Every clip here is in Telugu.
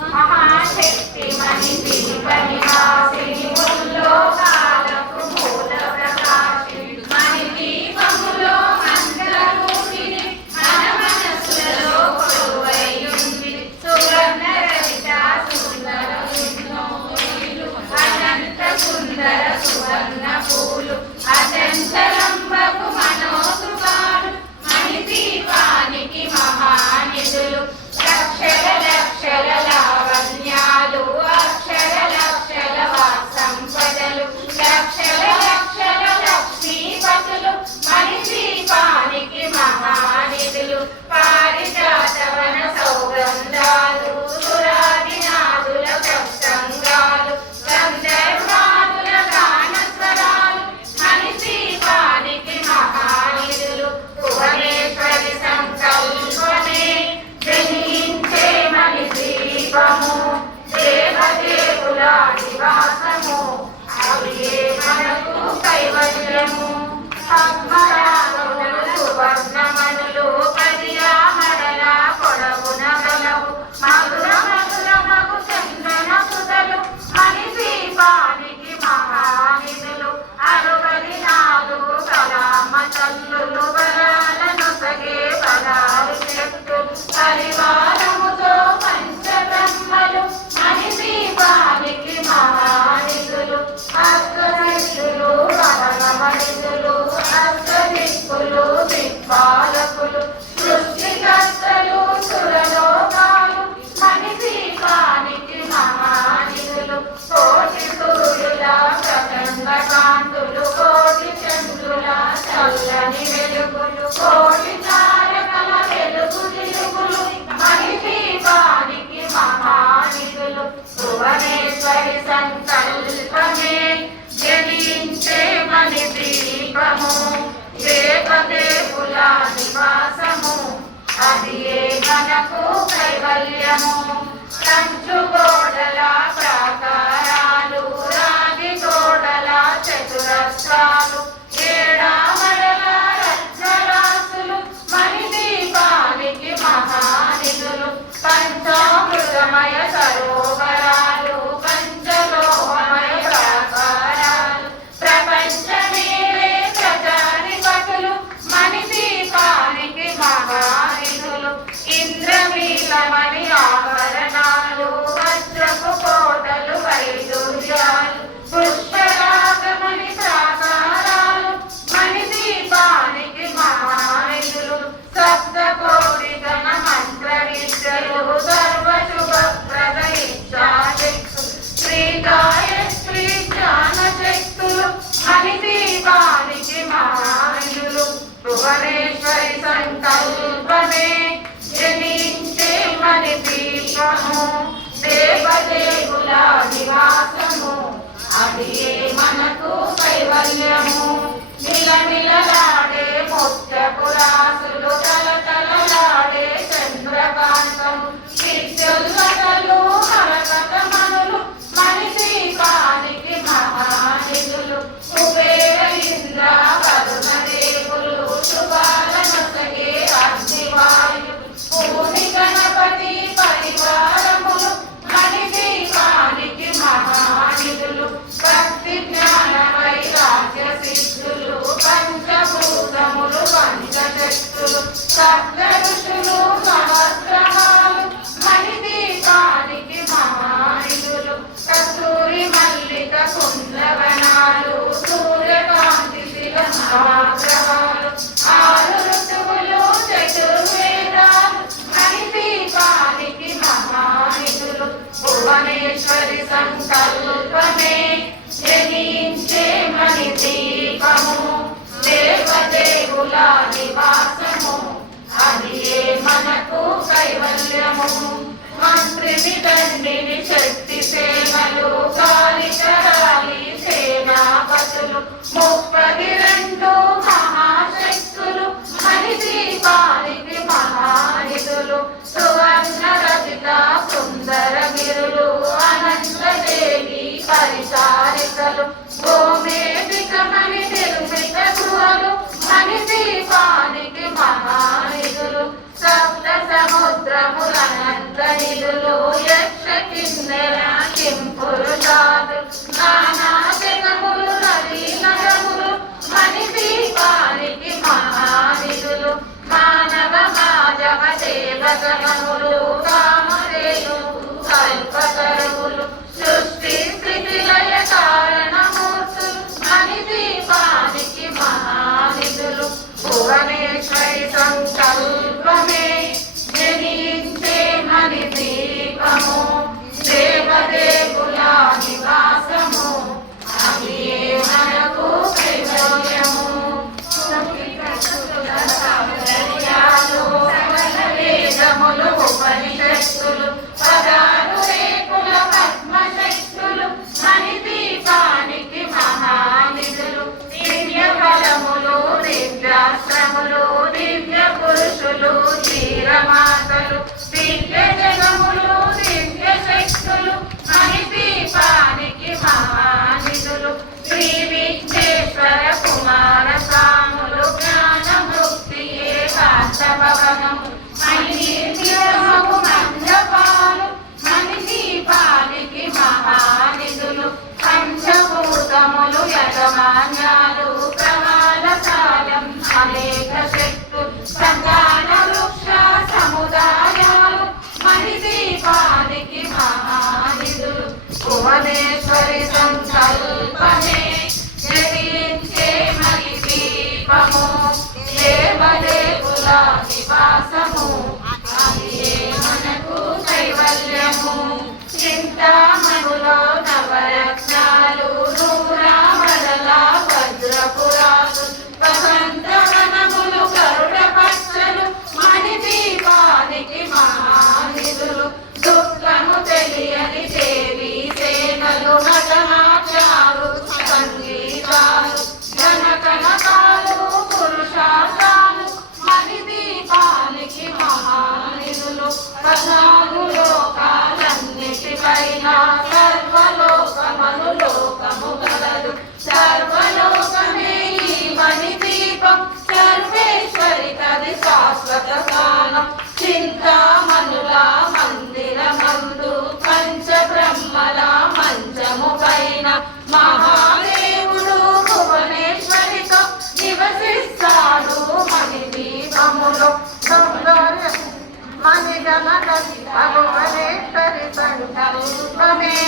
महाशक्ति मणि दीपनिवासिनि मुल्लोकाలకు మూల ప్రకాశిని మణి దీపములో మంత్రరూపిణి మన మనసులలో కొలువైయుంది సువర్ణ రహిత సుందర విష్ణువులు అనంత సుందర సువర్ణ పూలు అచంచలంబకు మనోసుగాలు మణి దీపానికి మహానిధులు లక్షల లక్షల లావణ్యాలు అక్షర లక్షల వాత్సంపదలు లక్షల లక్షల లక్ష్మీపతులు మణి దీపానికి మహానిధులు పారిజాతవన సౌగంధాలు సురాదినాదుల ప్రసంగాలు గంధర్వాదుల గానస్వరాలు మణి దీపానికి మహానిధులు భువనేశ్వరి సంకల్పమే జనించే మణి దీపము దేవదేవుల నివాసము అవియే మనకు కైవల్యము పద్మరాగములు సువర్ణమణులు పదియామరల పొడవున గలవు మధుర మధుర మగు చందన సుధలు మణి దీపానికి మహానిధులు అరుగని నాలుగు కలామ తల్లులు బలాలను సగే బలాలు శక్తులు పరివారముతో పంచబ్రహ్మలు మణి దీపానికి మహానిధులు అష్టదిక్కులు పరమనిధులు అష్టదిక్కులు దిక్పాలకులు సృష్టికర్తలు సురలోకాలు మణి దీపానికి మహానిధులు కోటి సూర్యుల ప్రచండ కాంతులు కోటి చంద్రుల చల్లని వెలుగులు కోటి తారకల వెలుగు దిలుగులు మణి దీపానికి మహానిధులు భువనేశ్వరి సంకల్పమే జనించే మణి దీపము దేవదేవుల నివాసము అది ఏ మనకు కైవల్యము కంచు గోడల ప్రాకారాలు రాగి గోడల చతురస్రాలు ఏడామడల రజ్జరాసులు మణి దీపానికి మహానిధులు పంచామృతమయ సరోవరాలు పంచలోహమయ ప్రాకారాలు ప్రపంచమేవే ప్రజాధిపతులు మణి దీపానికి మహానిధులు ఇంద్రవీలమణి ఆభరణాలు వజ్రపు కోటలు వైడూర్యాలు పుష్పరాగమణి ప్రాకారాలు మణి దీపానికి మహానిధులు సప్తకోటి గణ మంత్ర విద్యలు సర్వశుభప్రద ఇచ్చాశక్తులు శ్రీగాయత్రి జ్ఞాన శక్తులు మణి దీపానికి మహానిధులు భువనేశ్వరి సంకల్పమే జనించే మణి దీపము దేవదేవుల నివాసము అది ఏ మనకు కైవల్యము నిలనిలలాడే ముత్యపు రాసులు తలతలలాడే చంద్రకాంతము విద్యుల్వతలు మరకతమణులు మణి దీపానికి మహానిధులు కుబేర ఇంద్ర వరుణ దేవులు శుభాలనొసగే అగ్నివాయులు పూని గణపతి పరివారములు మణి దీపానికి మహానిధులు భక్తి జ్ఞాన వైరాగ్య సిద్ధులు పంచభూతములు పంచశక్తులు సప్త ఋషులు సహస్రమాలు మణి దీపానికి మహానిధులు కస్తూరి మల్లిక కుందవనాలు సూర్యకాంతి శిల మహాగ్రహాలు ఆరు ఋతువులు చతుర్వేదాలు మణి దీపానికి మహానిధులు భువనేశ్వరి సంకల్పమే జనించే మణి దీపము దేవదేవుల నివాసము అది ఏ మనకు కైవల్యము మంత్రిని దండిని శక్తి సేవలు కాలికరాలి సేనాపతులు 32 మహాశక్తులు మణి దీపానికి మహానిధులు సువర్ణ రజిత సుందర గిరులు అనంత దేవి పరిచారికలు గోమేధిక మణి నిర్మిత గృహలు మణి దీపానికి మహానిధులు సప్త నిధులు యక్ష కిన్నెర కింపురుషాదులు నానా జగములు నదీ నగములు మణిదీపానికి మహానిధులు మానవ మాధవ దేవగణములు కామధేను కల్పతరువులు సృష్టి స్థితి లయ కారణమూర్తులు మణిదీపానికి మహానిధులు భువనేశ్వరి సంకల్పమే జనించే మణిదీపము దేవదేవుల నివాసము అది మనకు కైవల్యము వేదములు ఉపనిషత్తులు పదాలు రేకుల పద్మశక్తులు మణిదీపానికి మహానిధులు దివ్య బలములు దివ్యాశ్రములు దివ్య పురుషులు ధీరమాతలు దివ్య జగములు దివ్య శక్తులు మణిదీపానికి మహానిధులు శ్రీ విఘ్నేశ్వర కుమార స్వాములు జ్ఞానముక్తి ఏకాంత భవనము మణిదీపము మండపాలు మణిదీపానికి మహానిధులు పంచభూతములు యజమాన్యాలు ప్రమాణశాలం అనేక శక్తులు సంతాన వృక్ష సముదాయాలు మణిదీపానికి మహానిధులు భువనేశ్వరి సంకల్పమే జయించే మణిదీపము దేవదేవుల నివాసము అది మనకు కైవల్యము చింతామణులో నవరత్నాలు నూరామడల భద్రపురాలు వసంతవనములు గరుడ పచ్చలు మణిదీపానికి మహానిధులు దుఃఖము తెలియని దేవి సేనలు నటనాట్యాలు సంగీతాలు జనకనకాలు పురుషార్థాలు మణిదీపానికి మహానిధులు పద్నాలుగు లోకాలన్నిటిపైన సర్వలోకమను లోకము గలదు సర్వలోకమే ఈ మణిదీపం సర్వేశ్వరి కది శాశ్వత స్థానం చింతామణుల మందిరమందు పంచబ్రహ్మల మంచము పైన మహాదేవుడు భువనేశ్వరితో నివసిస్తాడు మణిదీపములో మణిగణపతి భువనేశ్వరి సంకల్పమే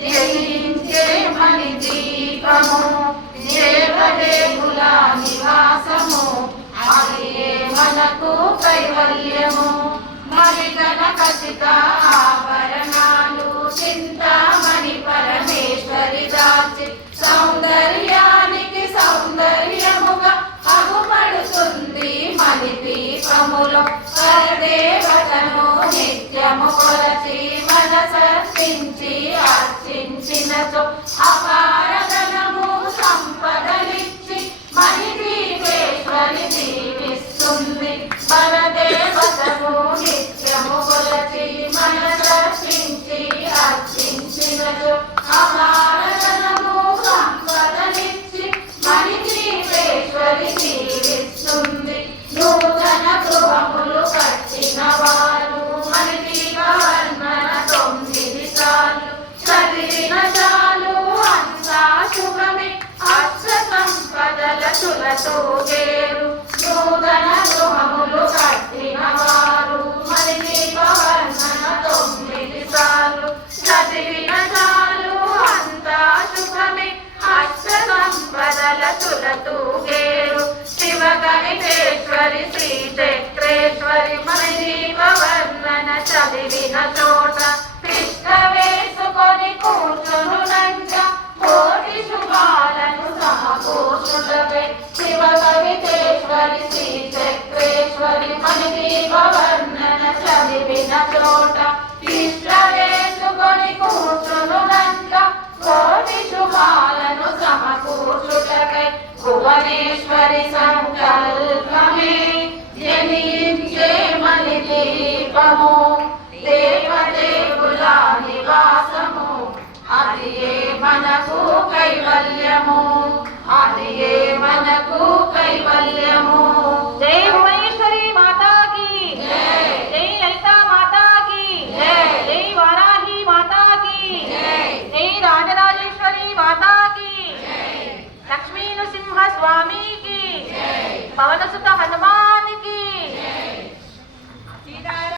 జయించే మణిదీపము దేవదేవుల నివాసము అది మనకు కైవల్యము మణిగణపతిక ఆభరణాలు చింతామణి పరమేశ్వరి దాచి సౌందర్యానికి సౌందర్యముగా అగుపడుతుంది మణిదీపములో పరదేవతను నిత్యము కొలచి మనసర్పించి అర్చించినచో అపారధనము సంపదలిచ్చి మణిదీపేశ్వరి దీవిస్తుంది పరదేవతను నిత్యము కొలచి మనసర్పించి అర్చించినచో అపారధనము సంపదలిచ్చి మణిదీపేశ్వరి దీవిస్తుంది నూతన గృహములు కట్టిన వారు మణిదీప వర్ణన 9 సార్లు చదివిన చాలు అంతా శుభమే అష్ట సంపదల తులతూగేరు నూతన గృహములు కట్టిన వారు మణిదీప వర్ణన 9 సార్లు చదివిన చాలు అంతా శుభమే అష్ట సంపదల తులతూగేరు శివ గణితేశ్వరి శ్రీ చక్రేశ్వరి మణిదీప వర్ణన చదివిన చోట తిష్ట వేసుకొని కూర్చునునంట కోటి శుభాలను సమకూర్చుటవే శివ కవితేశ్వరి శ్రీ చక్రేశ్వరి మణిదీప వర్ణన చదివిన చోట తిష్ట వేసుకొని కూర్చునునంట కోటి శుభాలను సమకూర్చుటవే భువనేశ్వరి సంకల్పమే జనించే మణిదీపము దేవదేవుల నివాసము అది మనకు కైవల్యము అది మనకు కైవల్యము జై భువనేశ్వరి మాతాకి జై జై లలితా మాతాకి జై లక్ష్మీ నృసింహ స్వామికి, పవనసుత హనుమాన్